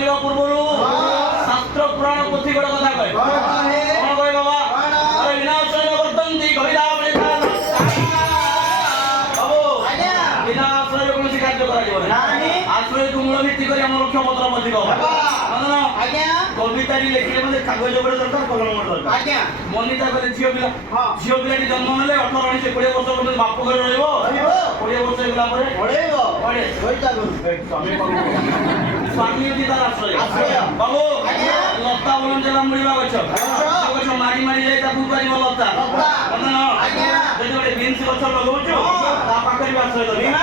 କରିବା ପୂର୍ବରୁ ଶାସ୍ତ୍ର ପୁରାଣ ପୋଥି ଗୋଟେ କଥା କହେ। କଣ କହେ ବାବା? ଆରେ ବିନାଶ ବର୍ତ୍ତନ୍ତି କହିଲା ବେଳେ ବାବୁ ବିନାଶରେ କୌଣସି କାର୍ଯ୍ୟ କରାଯିବ ନାହିଁ। ଆଶ୍ରୟକୁ ମୂଳ ଭିତ୍ତି କରି ଆମ ଲକ୍ଷ୍ୟ ପତ୍ର ମଧ୍ୟ କବିତାଟି ଲେଖିଲେ ମଧ୍ୟ କାଗଜ ଗୋଟେ ଦରକାର, କଲମ ଗୋଟେ ଦରକାର। ମନିତା କହିଲେ ଝିଅ ପିଲାଟି ଜନ୍ମ ହେଲେ 18 19 20 ବର୍ଷ ପର୍ଯ୍ୟନ୍ତ ବାପ ଘରେ ରହିବ। 20 ବର୍ଷ ହେଇଗଲା ପରେ ସ୍ୱାମୀ ଅଛି ତାର ଆଶ୍ରୟ। ବାବୁ ଲତା ବଲଞ୍ଚା ମୁଳିବା ଗଛ ଗଛ ମାରି ମାରି ଯାଇ ତାକୁ ପାରିବ ଲତା। ଯଦି ଗୋଟେ ବିନ୍ସ ଗଛ ଲଗଉଛୁ ତା ପାଖରେ ବି ଆଶ୍ରୟ ଦରକାର।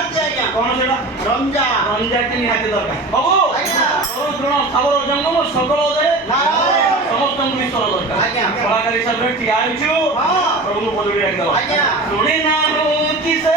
କଣ ସେଟା? ରଞ୍ଜାଟି ନିହାତି ଦରକାର। ବାବୁ ତୃଣ ସ୍ଥାବର ଜଙ୍ଗମ ସକଳ ସମସ୍ତଙ୍କୁ ବିଶ୍ୱର ଦରକାର। କଳାକାର ହିସାବରେ ଠିଆ ହେଇଛୁ, ପ୍ରଭୁଙ୍କୁ ପଦବୀ ରାଖିଦେବା। ଶୁଣି ନା କିସେ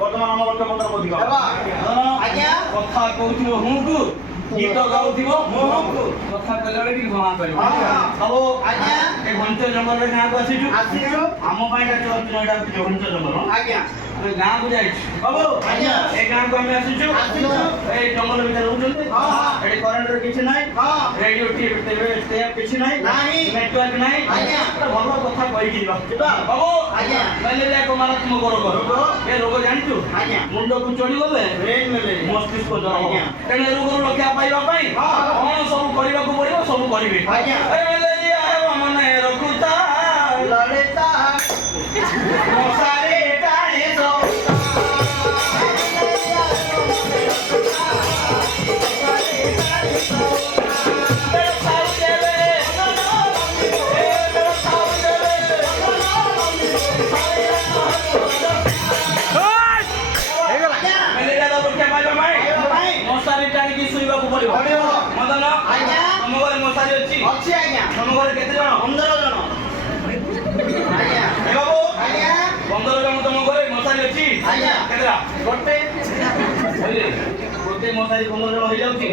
ବର୍ତ୍ତମାନ ଆମ ଲକ୍ଷ୍ୟ ପତ୍ର ପୋଥି କଥା କହୁଥିବ ହୁଁକୁ, ଗୀତ ଗାଉଥିବ ମୁହଁକୁ, କଥା କହିଲା ବେଳେ ଟିକେ ଜଣା କରିବ। ସବୁ ଏ ଘଞ୍ଚ ଜଙ୍ଗଲରେ ଗାଁକୁ ଆସିଛୁ। ଆମ ପାଇଁ ଏଇଟା ଘଞ୍ଚ ଜଙ୍ଗଲ। ଗାଁକୁ ଯାଇଛି ବାବୁ, ଏ ଗାଁକୁ ଆମେ ଆସିଛୁ। ଏଇ ଜଙ୍ଗଲ ଭିତରେ ରହୁଛନ୍ତି। ଏଠି କରେଣ୍ଟର କିଛି ନାହିଁ, ରେଡିଓ କିଛି ନାହିଁ, ନେଟୱାର୍କ ନାହିଁ। ଭଲ କଥା କହିକି ଯିବା ବାବୁ। ମ୍ୟାଲେରିଆ ଏକ ମାରାତ୍ମକ ରୋଗ। ଏ ରୋଗ ଜାଣିଛୁ ମୁଣ୍ଡକୁ ଚଢିଗଲେ ମସ୍ତିଷ୍କ ଜ୍ୱର ହବ। ତେଣୁ ଏ ରୋଗରୁ ରକ୍ଷା ପାଇବା ପାଇଁ କଣ ସବୁ କରିବାକୁ ପଡିବ ସବୁ କରିବେ। ମ୍ୟାଲେରିଆ ହେବ ମାନେ ରଖୁତା ଲଳିତା ମଶାରୀ ଟାଣି ମଶାରୀ ଟାଣିକି ଶୋଇବାକୁ ପଡିବ। ମଦନ ତମ ଘରେ ମଶାରୀ ଅଛି? ତମ ଘରେ କେତେ ଜଣ? 15 ଜଣ। ବାବୁ 15 ଜଣ ତମ ଘରେ ମଶାରୀ ଅଛି? କେତେଟା? ଗୋଟେ ମଶାରୀ 15 ଜଣ ହେଇଯାଉଛି।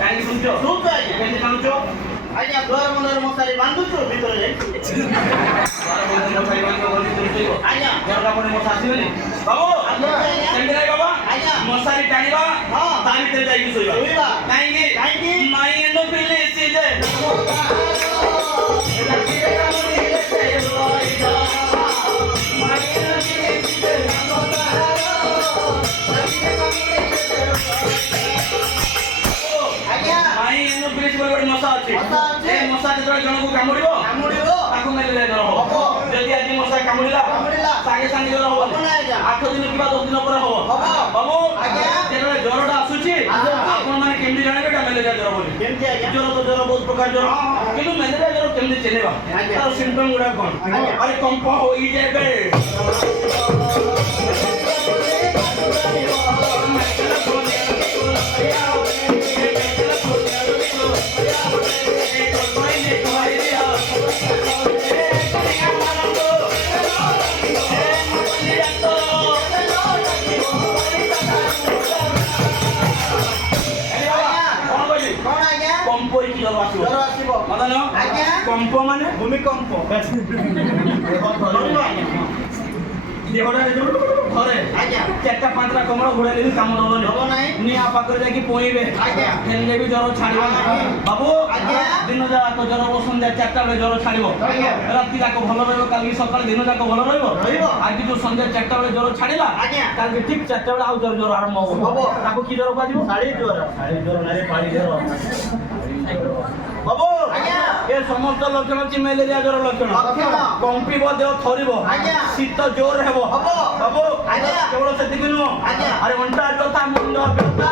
କାହିଁକି ଶୁଣୁଛ? କେମିତି ଟାଣୁଛ? ଦ୍ୱାର ବନ୍ଧରେ ମଶାରୀ ବାନ୍ଧୁଛୁ ଭିତରେ ଯାଇ ମଶାରୀ ବାନ୍ଧିବ ଝରକା ପଟେ ମଶା ଆସିବେନି ବାବୁ। ସେମିତି ନାହିଁ ବାବା, ମଶାରୀ ଟାଣିବା ତା ଭିତରେ ଯାଇକି ଶୋଇବା। କାହିଁକି ମାଇ ଏଣ୍ଡ ପିଲିସି ଯେ ମଶା ଅଛି। ଏ ମଶା ଯେତେବେଳେ ଜଣକୁ କାମୁଡିବ ତାକୁ ମ୍ୟାଲେରିଆ ଜ୍ୱର ହବ। ଯଦି ଆଜି ମଶା କାମୁଡିଲା ସାଙ୍ଗେ ସାଙ୍ଗେ ଜ୍ୱର ହବ, 8 ଦିନ କିମ୍ବା 10 ଦିନ ପରେ ହବ। ବାବୁ ଯେତେବେଳେ ଜ୍ୱରଟା ଆସୁଛି ଆପଣ ମାନେ କେମିତି ଜାଣିବେ ଏଟା ମ୍ୟାଲେରିଆ ଜ୍ୱର ବୋଲି? ଜ୍ୱର ତ ଜ୍ୱର ବହୁତ ପ୍ରକାର ଜ୍ୱର, କିନ୍ତୁ ମ୍ୟାଲେରିଆ ଜ୍ୱର କେମିତି ଚିହ୍ନିବା? ତାର ସିମ୍ପଟମ ଗୁଡା କଣ? ଆରେ କମ୍ପ ହୋଇଯାବେ, କମ୍ପ ମାନେ ଭୂମିକମ୍ପ। ଦେହଟା ଥରେ 4ଟା 5ଟା କମଳ ଘୋଡ଼ାଇଲେ ବି କାମ ଦବନି। ନିଆଁ ପାଖରେ ଯାଇକି ପୋଇବେ, ହେଲେ ବି ଜ୍ୱର ଛାଡ଼ିବ ନାହିଁ। ବାବୁ ଦିନ ଯାକ ଜ୍ୱର ହବ, ସନ୍ଧ୍ୟା 4ଟା ବେଳେ ଜ୍ୱର ଛାଡ଼ିବ, ରାତି ଯାକ ଭଲ ରହିବ, କାଲି ସକାଳେ ଦିନ ଯାକ ଭଲ ରହିବ। ଆଜି ଯୋଉ ସନ୍ଧ୍ୟା 4ଟା ବେଳେ ଜ୍ୱର ଛାଡ଼ିଲା, କାଲି ଠିକ 4ଟା ବେଳେ ଆଉ ଜ୍ୱର ଆରମ୍ଭ ହବ। ତାକୁ କି ଜ୍ୱର କୁହାଯିବ? ଶାଢ଼ୀ ଜ୍ୱର। ଶାଢ଼ୀ ଜ୍ୱର ନାହିଁ, ପାଣି ଜ୍ୱର। ବାବୁ ଏ ସମସ୍ତ ଲକ୍ଷଣ ଅଛି ମ୍ୟାଲେରିଆ ଜ୍ୱର ଲକ୍ଷଣ। ଲକ୍ଷଣ। କମ୍ପିବ ଦେହ ଥରିବ। ଆଜ୍ଞା। ଶୀତ ଜୋର ହେବ। ହବ। ହବ। ଆଜ୍ଞା। କେବଳ ସେତିକି ନୁହଁ। ଆଜ୍ଞା। ଆରେ ଅଣ୍ଟା ବ୍ୟଥା ମୁଣ୍ଡ ବ୍ୟଥା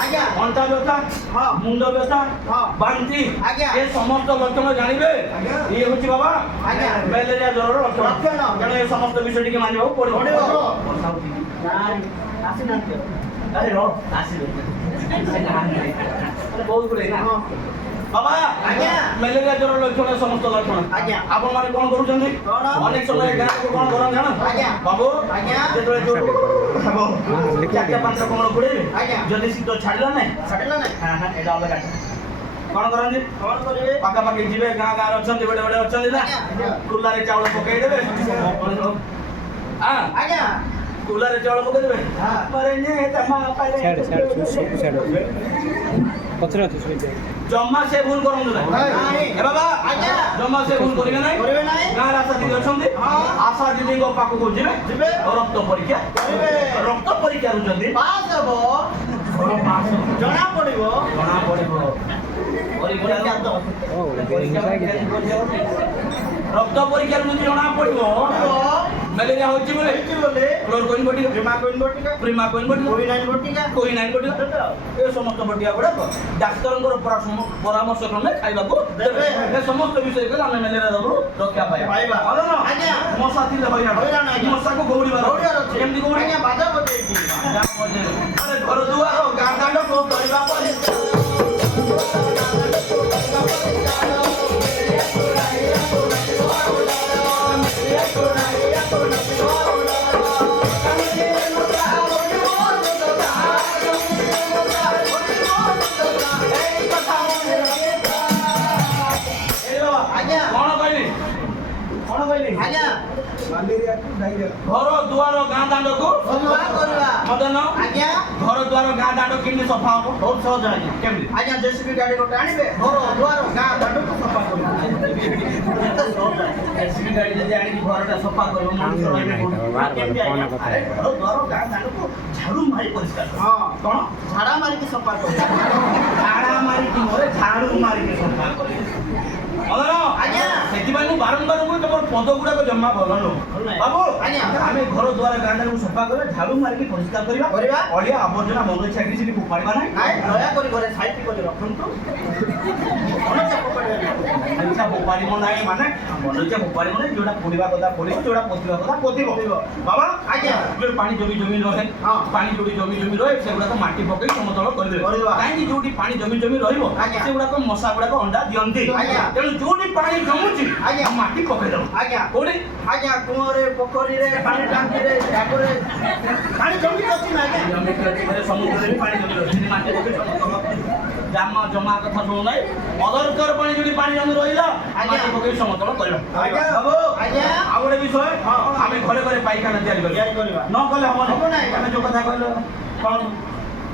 ଆଜ୍ଞା। ଅଣ୍ଟା ବ୍ୟଥା ହଁ। ମୁଣ୍ଡ ବ୍ୟଥା ହଁ। ବାନ୍ତି ଆଜ୍ଞା। ଏ ସମସ୍ତ ଲକ୍ଷଣ ଜାଣିବେ ଆଜ୍ଞା। ଇଏ ହଉଛି ବାବା ଆଜ୍ଞା। ମ୍ୟାଲେରିଆ ଜ୍ୱରର ଲକ୍ଷଣ। ଲକ୍ଷଣ। ତେଣୁ ଏ ସମସ୍ତ ବିଷୟ ଟିକେ ମାନିବାକୁ ପଡ଼ିବ। ପଡ଼ିବ। ବର୍ଷା ହଉଛି କି? ଆସିନାହାନ୍ତି। ଆରେ ରହ ଆସିବେ ବହୁତ ଗୁଡ଼େ ନା ବାବା ଆଜ୍ଞା। ମ୍ୟାଲେରିଆ ଜ୍ୱର ଲକ୍ଷଣ ସମସ୍ତ ଲକ୍ଷଣ। ଆଜ୍ଞା। ଆପଣ ମାନେ କଣ କରୁଛନ୍ତି? କଣ? ଅନେକ ସମୟ ଗାଁକୁ କଣ କରନ୍ତି ଜାଣ? ଆଜ୍ଞା। ବାବୁ ଆଜ୍ଞା। ଯେତେବେଳେ ଯୋଉ ଚାରିଟା ପାଞ୍ଚଟା କମଳ ଘୋଡ଼େଇବେ ଆଜ୍ଞା। ଯଦି ଶୀତ ଛାଡ଼ିଲା ନାହିଁ ଛାଡ଼ିଲା ନାହିଁ। ଏଇଟା ଅଲଗା କଣ କରନ୍ତି? କଣ କରିବେ? ପାଖାପାଖି ଯିବେ ଗାଁ ଗାଁରେ ଅଛନ୍ତି ବେଳେ ବେଳେ ଅଛନ୍ତି ନା ଆଜ୍ଞା। କୁଲାରେ ଚାଉଳ ପକେଇଦେବେ ଆଜ୍ଞା। କୁଲାରେ ଚାଉଳ ପକେଇଦେବେ ଜମା ସେ ଭୁଲ କରନ୍ତୁ ନାହିଁ। ନାହିଁ। ଏ ବାବା ଆଜ୍ଞା। ଜମା ସେ ଭୁଲ କରିବେ ନାହିଁ। କରିବେ ନାହିଁ। ଗାଁରେ ଆଶା ଦିଦି ଅଛନ୍ତି ହଁ। ଆଶା ଦିଦିଙ୍କ ପାଖକୁ ଯିବେ ଯିବେ। ରକ୍ତ ପରୀକ୍ଷା କରିବେ। ରକ୍ତ ପରୀକ୍ଷା କରୁଛନ୍ତି ପାସ୍ ହବ। ଜଣା ପଡ଼ିବ। ଜଣା ପଡ଼ିବ ପରୀକ୍ଷା ତ ରକ୍ତ ପରୀକ୍ଷାରୁ ଯଦି ଜଣା ପଡ଼ିବ ମ୍ୟାଲେରିଆ ହଉଛି ବୋଲେ କ୍ଲୋରୋକୁଇନ୍ ବଟିକା ପ୍ରିମାକୁଇନ୍ ବଟିକା କୋଇନାଇନ୍ ବଟିକା ଏ ସମସ୍ତ ବଟିକା ଗୁଡ଼ାକ ଡାକ୍ତରଙ୍କର ପରାମର୍ଶ କ୍ରମେ ଖାଇବାକୁ ଦେବେ। ଏ ସମସ୍ତ ବିଷୟ କଲେ ଆମେ ମ୍ୟାଲେରିଆ ରୋଗରୁ ରକ୍ଷା ପାଇବା। ଆଜ୍ଞା। ମଶା ଥିଲେ ହଇରାଣ ଆଜ୍ଞା। ମଶାକୁ ଘଉଡ଼ିବାର କେମିତି ଘଉଡ଼ି ଆଜ୍ଞା ବାଜା ବଜେଇକି। ଆରେ ଘର ଦୁଆର ଗାଁ ଦାଣ୍ଡକୁ କରିବା ପରିଷ୍କାର ଆଜ୍ଞା। କଣ କହିଲି? ଆଜ୍ଞା। ଘର ଦୁଆର ଗାଁ ଦାଣ୍ଡକୁ ସଫା କରିବା। ମଦନ ଆଜ୍ଞା। ଘର ଦୁଆର ଗାଁ ଦାଣ୍ଡ କେମିତି ସଫା ହବ? ବହୁତ ସହଜ ଆଜ୍ଞା। କେମିତି? ଆଜ୍ଞା ଜେସିବି ଗାଡ଼ି ଗୋଟେ ଆଣିବେ ଘର ଦୁଆର ଗାଁ ଦାଣ୍ଡକୁ ସଫା କରିବେ। ଏତେ ସହଜ ଆଜ୍ଞା। ଜେସିବି ଗାଡ଼ି ଯଦି ଆଣିକି ଘରଟା ସଫା କରିବ ମଣିଷ ରହିବେ କୋଉଠି? କେମିତି ଆଜ୍ଞା? ଆରେ ଘର ଦୁଆର ଗାଁ ଦାଣ୍ଡକୁ ଝାଡୁ ମାରି ପରିଷ୍କାର କରିବ। ହଁ। କଣ? ଝାଡ଼ା ମାରିକି ସଫା କରିବେ। ଝାଡା ମାରିକି ଘରେ ଝାଡୁ ମାରିକି ସଫା କରିବେ। ମଦନ ଆଜ୍ଞା। ସେଥିପାଇଁ ମୁଁ ବାରମ୍ବାର କହୁଛି ତମର ପଦ ଗୁଡାକ ଜମା ଭଲ ନୁହଁ। ଭଲ ନାହିଁ। ବାବୁ ଆଜ୍ଞା। ଆମେ ଘର ଦ୍ୱାର ଗାଁ ଦାଣ୍ଡକୁ ସଫା କରିବା ଝାଡୁ ମାରିକି ପରିଷ୍କାର କରିବା କରିବା। ଅଳିଆ ଆବର୍ଜନା ମନ ଇଚ୍ଛା କିଛି ସେଠି ଫୋପାଡ଼ିବା ନାହିଁ। ନାଇଁ ଦୟାକରି ଘରେ ସାଇତି କରି ରଖନ୍ତୁ। ମନଇଚ୍ଛା ଫୋପାଡ଼ିବେ ନାହିଁ। ମନ ଇଚ୍ଛା ଫୋପାଡ଼ିବ ନାହିଁ ମାନେ ମନ ଇଚ୍ଛା ଫୋପାଡ଼ିବ ନାହିଁ ଯୋଉଟା ପୋଡ଼ିବା କଥା ପୋଡ଼ିବ ଯୋଉଟା ପୋତିବା କଥା ପୋତିବ। ବାବା ଆଜ୍ଞା। ଯୋଉ ପାଣି ଜମି ରହେ ହଁ। ପାଣି ଯୋଉଠି ଜମି ରହେ ସେଗୁଡାକ ମାଟି ପକେଇ ସମତଳ କରିଦେବେ। କରିବା। କାହିଁକି ଯୋଉଠି ପାଣି ଜମି ରହିବ ଆଜ୍ଞା। ସେଗୁଡାକ ମଶା ଗୁଡାକ ଅଣ୍ଡା ଦିଅନ୍ତି। ଆଜ୍ଞା। ତେଣୁ ଯୋଉଠି ପାଣି ଜମୁଛି ଆଜ୍ଞା। ମାଟି ପକେଇଦବ। ଆଜ୍ଞା। କୋଉଠି? ଆଜ୍ଞା କୂଅରେ ପୋଖରୀରେ ପାଣି ଟାଙ୍କିରେ ଜାଗରେ ପାଣି ଜମି ଅଛି ନା ଆଜ୍ଞା। ସମୁଦ୍ରରେ ବି ପାଣି ଜମି ରହିଛି ମାଟି ପକେଇ ସମତଳ ଜମା କଥା ଶୁଣୁ ନାହିଁ ଅଦରକାର ପାଣି ଯୋଉଠି ପାଣି ଜମି ରହିଲା ଆଜ୍ଞା। ମାଟି ପକେଇ ସମତଳ କରିବା। ଆଜ୍ଞା। ବାବୁ ଆଜ୍ଞା। ଆଉ ଗୋଟେ ବିଷୟ ହଁ। ଆମେ ଘରେ ପାଇଖାନା ତିଆରି ତିଆରି କରିବା। ନ କଲେ ହବ ହବ ନାହିଁ। ନାହିଁ। ଆମେ ଯୋଉ କଥା କହିଲ କଣ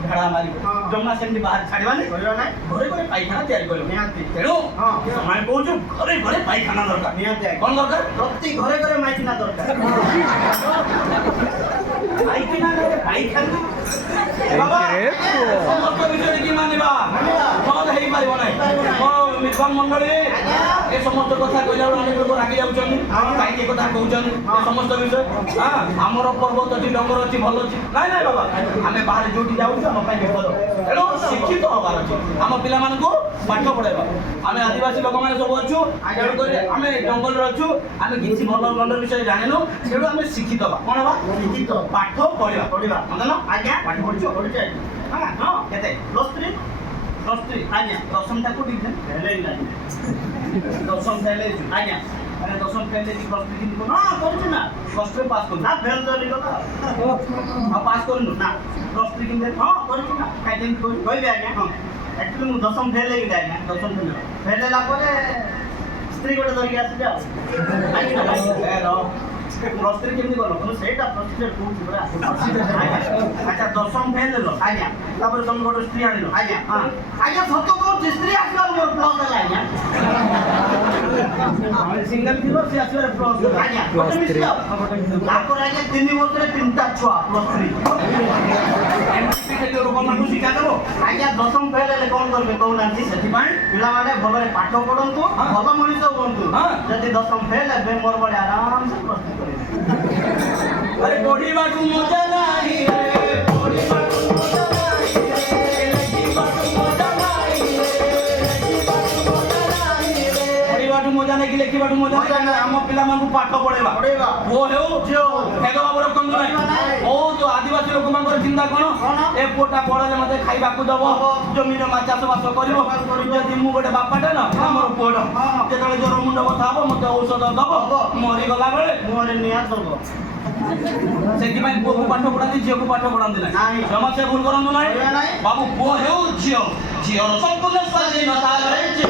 ଝାଡ଼ା ମାରିବ ହଁ। ଜମା ସେମିତି ବାହାରେ ଛାଡ଼ିବାନି କରିବା ନାହିଁ। ଘରେ ପାଇଖାନା ତିଆରି କରିବ। ନିହାତି। ତେଣୁ ହଁ। ଆମେ କହୁଛୁ ଘରେ ପାଇଖାନା ଦରକାର। ନିହାତି ଆଜ୍ଞା। କଣ ଦରକାର? ପ୍ରତି ଘରେ ମାଇକିନା ଦରକାର। ପାଇଖାନା ବାବା ସମସ୍ତ ବିଷୟରେ କି ମାନିବା ନହେଲେ ହେଇପାରିବ ନାହିଁ। ବିଦ୍ୱାନ ମଣ୍ଡଳୀ ଏ ସମସ୍ତ କଥା କହିଲା ବେଳେ ଅନେକ ଲୋକ ରାଗି ଯାଉଛନ୍ତି କାହିଁକି ଏ କଥା କହୁଛନ୍ତି ଏ ସମସ୍ତ ବିଷୟ ଆମର ପର୍ବତ ଅଛି ଡଙ୍ଗର ଅଛି ଭଲ ଅଛି ନାଇଁ ନାଇଁ ବାବା ଆମେ ବାହାରେ ଯୋଉଠି ଯାଉଛୁ ଆମ ପାଇଁ ବିପଦ। ତେଣୁ ଶିକ୍ଷିତ ହବାର ଅଛି ଆମ ପିଲାମାନଙ୍କୁ ପାଠ ପଢାଇବା। ଆମେ ଆଦିବାସୀ ଲୋକମାନେ ସବୁ ଅଛୁ ତେଣୁକରି ଆମେ ଜଙ୍ଗଲରେ ଅଛୁ ଆମେ କିଛି ଭଲ ମନ୍ଦ ବିଷୟ ଜାଣିନୁ ତେଣୁ ଆମେ ଶିକ୍ଷିତ ହବା। କଣ ହବା? ଶିକ୍ଷିତ। ପାଠ ପଢିବା। ଆଜ୍ଞା। ପାଠ ପଢୁଛୁ? ପଢୁଛି ଆଜ୍ଞା। ହଁ କେତେ? +3 ଆଜ୍ଞା ଦଶମଟା କୋଉଠି ହେଲେ ନାହିଁ। ଦଶମ ଫେଲ୍ ହେଇଛୁ ଆଜ୍ଞା। ଆରେ ଦଶମ ଫେଲ୍ ହେଇକି +3 କେମିତି କଲୁ? ହଁ କରୁଛି ନା। +3 ପାସ୍ କଲୁ ନା ଫେଲ୍ କରିଗଲା। ଆଉ ପାସ୍ କରିନୁ ନା। +3 କେମିତି ହେଲୁ? ହଁ କରୁଛି ନା। କାଇଁ କେମିତି କଲୁ? କହିବି ଆଜ୍ଞା। ହଁ ଆକ୍ଚୁଆଲି ମୁଁ ଦଶମ ଫେଲ୍ ହେଇଗଲି ଆଜ୍ଞା। ଦଶମ ଫେଲ୍ ଫେଲ୍ ହେଲା ପରେ ସ୍ତ୍ରୀ ଗୋଟେ ଧରିକି ଆସିବି ଆଉ। ଏ ରହ ପ୍ଲସ୍ ଥ୍ରୀ କେମିତି କଲ ମୁଁ ସେଇଟା ପ୍ରୋସିଜର କହୁଛି ପରା ଆଚ୍ଛା ଦଶମ ଫେଲ୍ ହେଲ ଆଜ୍ଞା ତାପରେ ତମେ ଗୋଟେ ସ୍ତ୍ରୀ ଆଣିଲ ଆଜ୍ଞା ଆଜ୍ଞା ସତ କହୁଛି ସ୍ତ୍ରୀ ଆସିବାର ମୋର ପ୍ଲସ୍ ହେଲା ଆଜ୍ଞା ସିଙ୍ଗଲ ଥିବ ସେ ଆସିବାର ପ୍ଲସ୍ ହେଲା ଆଜ୍ଞା ତାପରେ ଆଜ୍ଞା 3 ବର୍ଷରେ 3ଟା ଛୁଆ ପ୍ଲସ୍ ଥ୍ରୀ ଶିକ୍ଷା ଦେବ ଆଜ୍ଞା ଦଶମ ଫେଲ୍ ହେଲେ କଣ କରିବେ କହୁନାହାନ୍ତି ସେଥିପାଇଁ ପିଲାମାନେ ଭଲରେ ପାଠ ପଢନ୍ତୁ ଭଲ ମଣିଷ ହୁଅନ୍ତୁ ଯଦି ଦଶମ ଫେଲ୍ ହେବେ ମୋର ଭଳି ଆରାମସେ ପ୍ରସ୍ତୁତ କରିବେ अरे पढ़िबाकू मजा नाही रे पढ़िबाकू मजा नाही रे लेखिबाकू मजा नाही रे लेखिबाकू मजा नाही रे पढ़िबाकू मजा नाही कि लेखिबाकू मजा नाही हम पिला मानकू पाठ पढेबा वो हेउ जो हेगो बाबर कोन नाही ओ तो आदिवासी लोक मानकर चिंता कोन ए पोटा पढले मते खाइबाकू दबो जमीन मा चाष बास करिवो जदि मु गोटे बापाटा ना हमर पोड जेतले जोर मुंड बथा हबो मते औषध दबो मरि गला बेले मोरे निया दबो ସେଥିପାଇଁ ପୁଅକୁ ପାଠ ପଢାନ୍ତି ଝିଅକୁ ପାଠ ପଢାନ୍ତି ନାହିଁ ସମସ୍ତେ ଭୁଲ କରନ୍ତୁ ନାହିଁ ବାବୁ ପୁଅ ହେଉ ଝିଅ ଝିଅର ସମ୍ପୂର୍ଣ୍ଣ ସ୍ୱାଧୀନତା ରହିଛି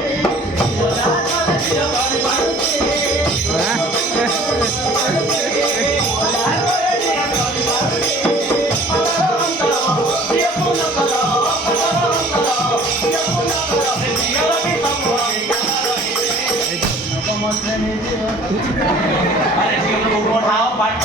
अरे ଝିଅକୁ ପଢାଅ ପାଠ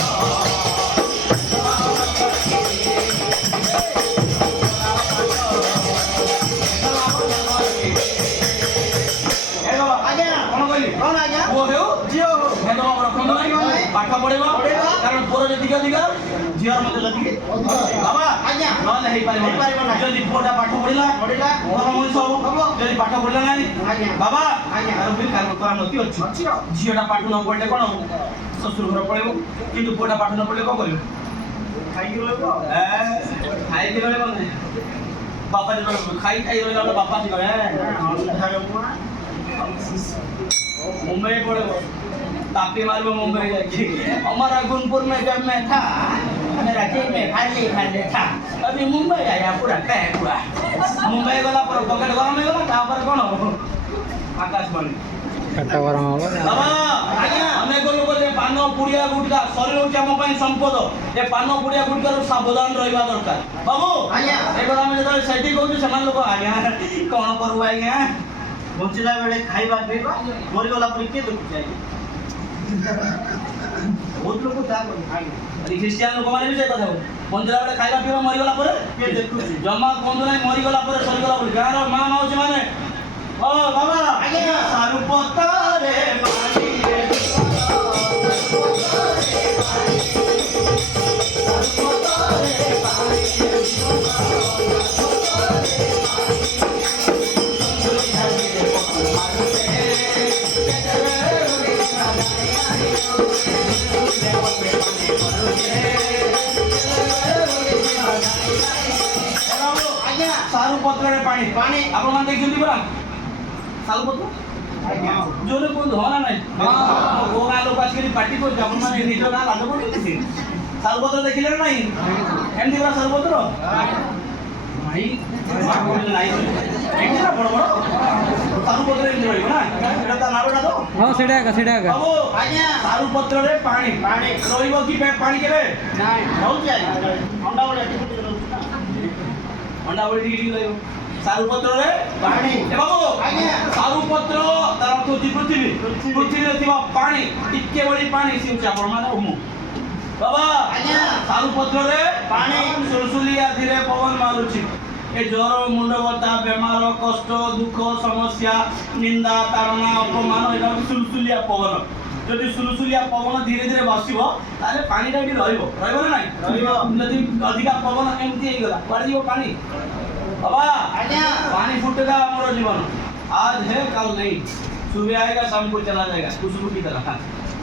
पाठ पढ़ेगा कारण पुअर जतिक अधिकार झीर मत जतिक बाबा नहले हेई पारिबो जदि पुअटा पाठ पढ़िला घर मनुष्य हो जदि पाठ पढ़िला नाही बाबा तार भी करामती अछि झीटा पाठ न पढ़ले कोन ससुर घर पळेबो किंतु पुअटा पाठ न पढ़ले को करियो खाई के लेबो खाई के लेबो नै बापा जे खाई रहला बापा से कहे मुंबई पड़ेबो तापी मालूम मुंबई जाके हमारा गुनपुर में जब मैं था मेरा जेब में खाली खाली था अभी मुंबई आया पूरा पैक हुआ मुंबई गला पर पकड़ गरम में गला तापर कोन आकाशवाणी कट्टा गरम हो बाबा आज्ञा अनेक लोग जे पान पुड़िया गुटका शरीर होची हम पई संपद ए पान पुड़िया गुटका सावधान रहिबा दरकार बाबू आज्ञा ए गला में जे सेठी कहू समान लोग आज्ञा कोन करू आज्ञा बंचिला बेले खाइबा पीबा मरि गला पर के देखु जाय बहुत लोग क्या अरे ख्रिस्टियन लोक माने भी से कथा बंजला बेले खाइबा पीबा मरि गला पर के देखु जमा कोन नाही मरि गला पर सरि गला पर गार मां माउसी माने ओ बाबा आज्ञा सारू पतारे मारी रे सारू पत्र पानी पानी आपण मान देखिंती बरा सारू पत्र जोने को धोना नाही वो ना लोक आजकली पार्टी को आपण मान निजो ना लाज पडते सारू पत्र देखिले नाही एमदी बरा सारू पत्र भाई नाही एमदी ना बड़ बड़ सारू पत्र एमदी रहिबो ना एटा ता नाडा दो हां सेडा का बाबू आज्ञा सारू पत्र रे पानी पानी रहिबो की पानी केबे नाही रहू जाय अंडा बडे अंडा बड़ी टिकी लायो सारू पत्र रे पानी ए बाबू आज्ञा सारू पत्र तार अर्थ होची पृथ्वी रे थिबा पानी टिके बड़ी पानी सिउचा आपण माने उमु बाबा आज्ञा सारू पत्र रे पानी सुलसुलिया धीरे पवन मारुची ए ज्वर मुंड बता बेमार कष्ट दुख समस्या निंदा ताड़ना अपमान एटा सुलसुलिया पवन যদি सुलसुलिया पवन धीरे धीरे बसिबो ताले पानी टा रहिबो रहिबो ना रहिबो जदि अधिका पवन एमती हे गला पड़ दियो पानी बाबा आज्ञा पानी फुटेगा हमारा जीवन आज है कल नहीं सुबह आएगा शाम को चला जाएगा खुशबू की तरह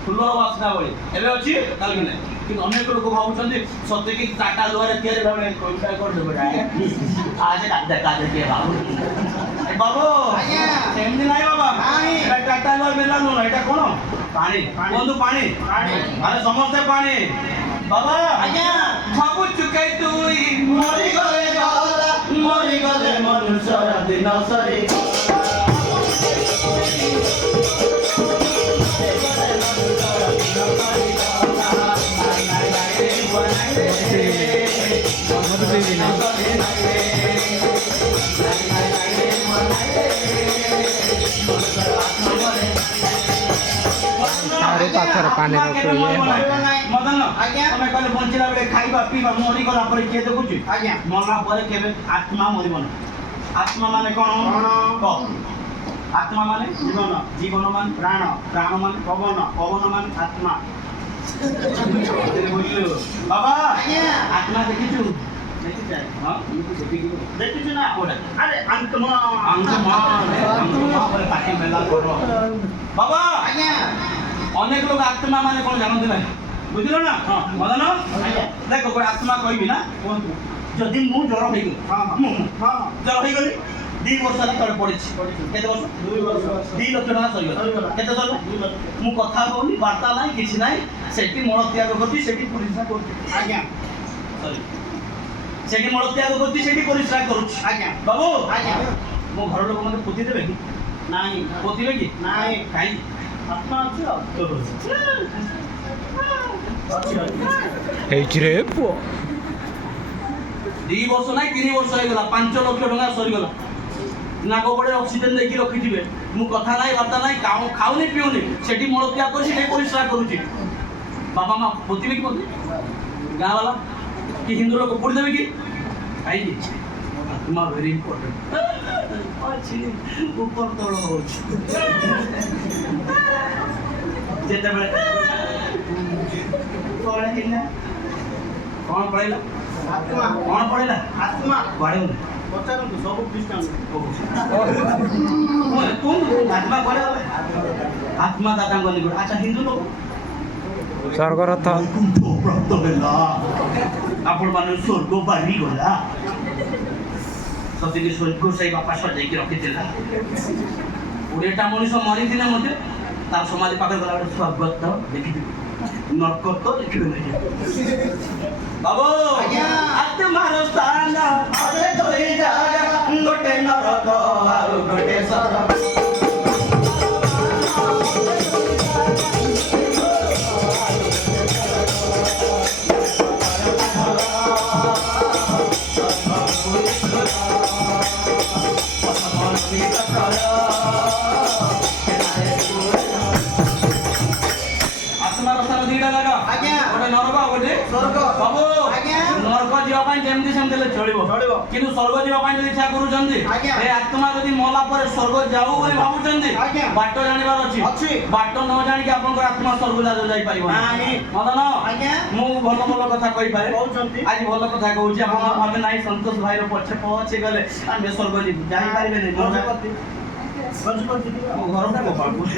फुलर वासना बड़ी एबे अछि कल के नहीं कि अनेक लोग भावुछन्ती सत्य की टाटा द्वारा तयारी भाबे कोइटा कर देबो आज देखा दे बाबू बाबू आज्ञा सेमदी नाही बाबा नाही एटा टाटा द्वारा मेला न एटा कोन पानी बंधु पानी अरे समस्ते पानी बाबा आज्ञा भाबु चुकाई तुई मरि गले मनुष्य दिन सरी ଥର ପାଣି ଆତ୍ମା କେବେ ରଖିବ ମରିବ ନାହିଁ। ମଦନ ଆଜ୍ଞା। ତମେ କହିଲେ ବଞ୍ଚିଲା ବେଳେ ଖାଇବା ପିଇବା ମରିଗଲା ପରେ କିଏ ଦେଖୁଛି? ଆଜ୍ଞା। ମଲା ପରେ କେବେ ଆତ୍ମା ମରିବ ନାହିଁ। ଆତ୍ମା ମାନେ କଣ? କହ। ଆତ୍ମା ମାନେ ଜୀବନ, ଜୀବନ ମାନେ ପ୍ରାଣ, ପ୍ରାଣ ମାନେ ପବନ, ପବନ ମାନେ ଆତ୍ମା। ବୁଝିଲୁ ବାবা? ଆଜ୍ଞା। ଆତ୍ମା ଦେଖିଛୁ? ଦେଖିଛେ? ହଁ ଦେଖିଛୁ ଦେଖିଛୁ ନା? କୋଉଟା? ଆରେ ଆତ୍ମା। ଆତ୍ମା ପରେ ପାଟି ମେଲା କର ବାବା। ଆଜ୍ଞା। ଅନେକ ଲୋକ ଆତ୍ମା ମାନେ କଣ ଜାଣନ୍ତି ନାହିଁ। ବୁଝିଲ ନା? ହଁ। ମଦନ ଆଜ୍ଞା। ଦେଖ ଗୋଟେ ଆତ୍ମା କହିବି ନା। କୁହନ୍ତୁ। ଯଦି ମୁଁ ଜ୍ୱର ହେଇଗଲି ହଁ, ହଁ। ମୁଁ ହଁ। ଜ୍ୱର ହେଇଗଲି 2 ବର୍ଷ ହେଲା ତଳେ ପଡ଼ିଛି। କେତେ ବର୍ଷ? 2 ବର୍ଷ। 2 ଲକ୍ଷ ଟଙ୍କା ସରିଗଲା। ସରିଗଲା। କେତେ ସରିଲା? 2 ଲକ୍ଷ। ମୁଁ କଥା ହଉନି, ବାର୍ତ୍ତା ନାହିଁ, କିଛି ନାହିଁ। ସେଠି ମଳ ତ୍ୟାଗ କରୁଛି, ସେଠି ପରିଶ୍ରା କରୁଛି। ଆଜ୍ଞା। ସରି, ସେଠି ମଳ ତ୍ୟାଗ କରୁଛି, ସେଠି ପରିଶ୍ରା କରୁଛି। ଆଜ୍ଞା। ବାବୁ ଆଜ୍ଞା। ମୋ ଘର ଲୋକ ମତେ ପୋତି ଦେବେ କି? ନାହିଁ। ପୋତିବେ କି? ନାହିଁ। କାହିଁକି? ଆତ୍ମା ଅଛି ଆଉ। ଅଛି, ଅଛି। ହେଇଛି ରେ ପୁଅ 2 ବର୍ଷ ନାହିଁ 3 ବର୍ଷ ହେଇଗଲା, 5 ଲକ୍ଷ ଟଙ୍କା ସରିଗଲା। ନାକ ପଟେ ଅକ୍ସିଜେନ ଦେଇକି ରଖିଥିବେ। ମୁଁ କଥା ନାହିଁ, ବାର୍ତ୍ତା ନାହିଁ, ଖାଉନି ପିଉନି, ସେଠି ମଳ ତ୍ୟାଗ କରୁଛି, ସେଠି ପରିଶ୍ରା କରୁଛି। ବାପା ମା ପୋତିବେ କି? ପୋତିବେ? ଗାଁ ବାଲା କି ହିନ୍ଦୁ ଲୋକ ପୋଡ଼ି ଦେବେ କି? କାହିଁକି? ଆତ୍ମା ଭେରି ଇମ୍ପୋର୍ଟାଣ୍ଟ ଅଛି। ଉପର ତଳ ହଉଛି ଯେତେବେଳେ ପଳେଇଲା କଣ ପଳେଇଲା? ଆତ୍ମା। କଣ ପଳେଇଲା? ଆତ୍ମା। କୁଆଡ଼େ ଗଲା? ପଚାରନ୍ତୁ ସବୁ ଖ୍ରୀଷ୍ଟିଆନ। ଆତ୍ମା କୁଆଡ଼େ ଗଲା? ଆତ୍ମା ଦାଦାଙ୍କ ନିକଟ। ଆଚ୍ଛା ହିନ୍ଦୁ ଲୋକ ସ୍ୱର୍ଗରଥ ବୈକୁଣ୍ଠ ପ୍ରାପ୍ତ ହେଲା, ଆପଣ ମାନେ ସ୍ୱର୍ଗ ବାହାରିଗଲା। ସତିକି ସ୍ୱର୍ଗ ସେଇ ବାପା ସଜେଇକି ରଖିଥିଲା। 20ଟା ମଣିଷ ମରିଥିଲେ ମଧ୍ୟ ତାର ସମାଧି ପାଖରେ ଗଲା ଗୋଟେ ସ୍ୱର୍ଗ ଦେଖିଥିବେ, ନର୍କ ତ ଦେଖିବେ ନାହିଁ। ବାବୁ ଆଜ୍ଞା। ଆତ୍ମାର ସ୍ଥାନ ଅରେ ଦୁଇ ଜାଗା, ଗୋଟେ ନରକ ଆଉ ଗୋଟେ ସ୍ୱର୍ଗ। ଆତ୍ମାର ସ୍ଥାନ 2ଟା ଜାଗା। ଆଜ୍ଞା। ଗୋଟେ ନରକ ଆଉ ଗୋଟେ ସ୍ୱର୍ଗ। ବାବୁ ଆଜ୍ଞା। ନରକ ଯିବା ପାଇଁ ଯେମିତି ସେମିତି ହେଲେ ଚଳିବ, ଚଳିବ। କିନ୍ତୁ ସ୍ୱର୍ଗ ଯିବା ପାଇଁ ଯଦି ଇଚ୍ଛା କରୁଛନ୍ତି, ଆଜ୍ଞା। ଏ ଆତ୍ମା ଯଦି ମଲା ପରେ ସ୍ୱର୍ଗ ଯାଉ ବୋଲି ଭାବୁଛନ୍ତି, ଆଜ୍ଞା। ବାଟ ଜାଣିବାର ଅଛି। ଅଛି। ବାଟ ନ ଜାଣିକି ଆପଣଙ୍କର ଆତ୍ମା ସ୍ୱର୍ଗ ଯାଇପାରିବ ନାହିଁ। ମଦନ ଆଜ୍ଞା। ମୁଁ ଭଲ ଭଲ କଥା କହିପାରେ, କହୁଛନ୍ତି। ଆଜି ଭଲ କଥା କହୁଛି। ଆପଣ ଭାବେ ନାହିଁ ସନ୍ତୋଷ ଭାଇର ପଛେ ପଛେ ଗଲେ ଆମେ ସ୍ୱର୍ଗ ଯିବୁ, ଯାଇପାରିବେନି। ଗଜପତି। ଗଜପତି ଯିବା। ମୋ ଘରଟା ଗୋପାଳପୁର,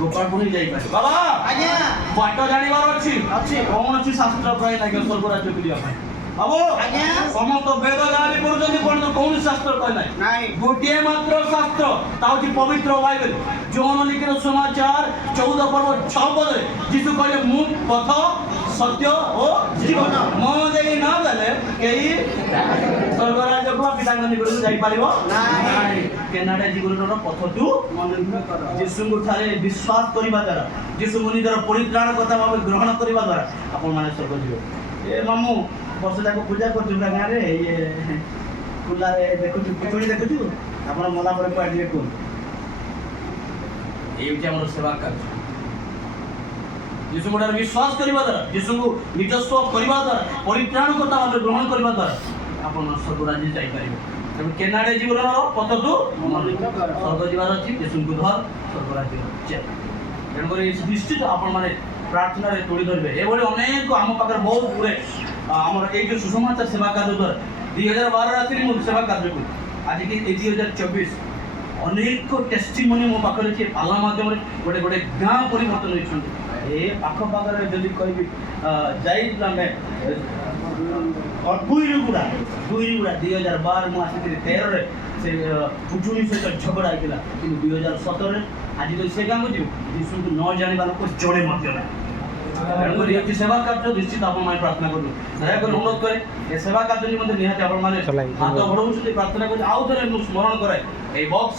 ଗୋପାଳପୁର ହିଁ ଯାଇପାରିବ। ବାବା ଆଜ୍ଞା। ବାଟ ଜାଣିବାର ଅଛି। ଅଛି। କୌଣସି ଶାସ୍ତ୍ର ପ୍ରୟୋଗ ନାହିଁ ସ୍ୱର୍ଗ ରାଜ୍ୟକୁ ଯିବା ପାଇଁ। ବାବୁ ଆଜ୍ଞା। ସମସ୍ତ ବେଦ ଯାହା ବି କରୁଛନ୍ତି, କୌଣସି ଶାସ୍ତ୍ର କହେ ନାହିଁ। ନାହିଁ। ଗୋଟିଏ ମାତ୍ର ଶାସ୍ତ୍ର, ତା ହଉଛି ପବିତ୍ର ବାଇବେଲ। ଯୌନ ଲିଖିତ ସମାଚାର 14 ପର୍ବ 6 ପଦରେ ଯୀଶୁ କହିଲେ ମୁଁ ପଥ ସତ୍ୟ ଓ ଜୀବନ, ମୋ ଦେଇ ନ ଗଲେ କେହି ସ୍ୱର୍ଗ ରାଜ୍ୟକୁ ବା ପିତାଙ୍କ ନିକଟକୁ ଯାଇପାରିବ ନାହିଁ। କେନାଡ଼ା ଜୀବନର ପଥଠୁ ଯୀଶୁଙ୍କୁ ଠାରେ ବିଶ୍ୱାସ କରିବା ଦ୍ୱାରା, ଯୀଶୁଙ୍କୁ ନିଜର ପରିତ୍ରାଣକର୍ତ୍ତା ଭାବେ ଗ୍ରହଣ କରିବା ଦ୍ୱାରା ଆପଣମାନେ ସ୍ୱର୍ଗ ଯିବେ। ଏ ମାମୁଁ ବର୍ଷ ଯାକ ପୂଜା କରୁଛୁ ଗାଁରେ, ଇଏ ଖୋଲାରେ ଦେଖୁଛୁ, ପିତୁଳି ଦେଖୁଛୁ, ଆପଣ ମଲା ପରେ କୁଆଡ଼େ ଯିବେ କୁହନ୍ତୁ? এই হচ্ছে আমার সেবা কাজ। যীশুଙ୍କୁ ଠାରେ ବିଶ୍ୱାସ କରିବା ଦ୍ୱାରା, ଯୀଶୁଙ୍କୁ ନିଜସ୍ୱ କରିବା ଦ୍ୱାରା, ପରିତ୍ରାଣକର୍ତ୍ତା ଭାବରେ ଗ୍ରହଣ କରିବା ଦ୍ୱାରା ଆପଣ ସ୍ୱର୍ଗ ରାଜ୍ୟ ଯାଇପାରିବେ। ତେଣୁ କେନାଡ଼େ ଜୀବନର ପଥଠୁ ସ୍ୱର୍ଗ ଯିବାର ଅଛି, ଯୀଶୁଙ୍କୁ ଧର ସ୍ୱର୍ଗ ରାଜ୍ୟ ଚାଲ। ତେଣୁକରି ନିଶ୍ଚିତ ଆପଣମାନେ ପ୍ରାର୍ଥନାରେ ତୋଳି ଧରିବେ। ଏଭଳି ଅନେକ ଆମ ପାଖରେ ବହୁତ ଗୁଡ଼େ ଆମର ଏଇ ଯେଉଁ ସୁସମାଚାର ସେବା କାର୍ଯ୍ୟ ଦ୍ୱାରା 2012 ରାତିରେ ମୁଁ ସେବା କାର୍ଯ୍ୟ କଲି, ଆଜିକି 2024 ଅନେକ ଟେଷ୍ଟିମୋନି ମୋ ପାଖରେ ଅଛି। ପାଲା ମାଧ୍ୟମରେ ଗୋଟେ ଗୋଟେ ଗାଁ ପରିବର୍ତ୍ତନ ହୋଇଛନ୍ତି। ଏ ପାଖରେ ଯଦି କହିବି ଯାଇଥିଲୁ ଆମେ ଗୁଇରିଗୁଡ଼ା 2012 ମୁଁ ଆସିଥିଲି 13ରେ ସେ ପୁଟୁଣି ସହିତ ଝଗଡ଼ା ହେଇଥିଲା, କିନ୍ତୁ 2017ରେ ଆଜି ଯଦି ସେ ଗାଁକୁ ଯିବୁ, ଯୀଶୁଙ୍କୁ ନ ଜାଣିବା ଲୋକ ଜଣେ ମଧ୍ୟ ନାହିଁ। ତେଣୁକରି ଏଠି ସେବା କାର୍ଯ୍ୟ ନିଶ୍ଚିତ ଆପଣମାନେ ପ୍ରାର୍ଥନା କରନ୍ତୁ। ଦୟାକରି ଅନୁରୋଧ କରେ ଏ ସେବା କାର୍ଯ୍ୟ ନିମନ୍ତେ ନିହାତି ଆପଣମାନେ ହାତ ବଢ଼ାଉଛନ୍ତି, ପ୍ରାର୍ଥନା କରୁଛନ୍ତି। ଆଉ ଥରେ ମୁଁ ସ୍ମରଣ କରାଏ, এই বক্স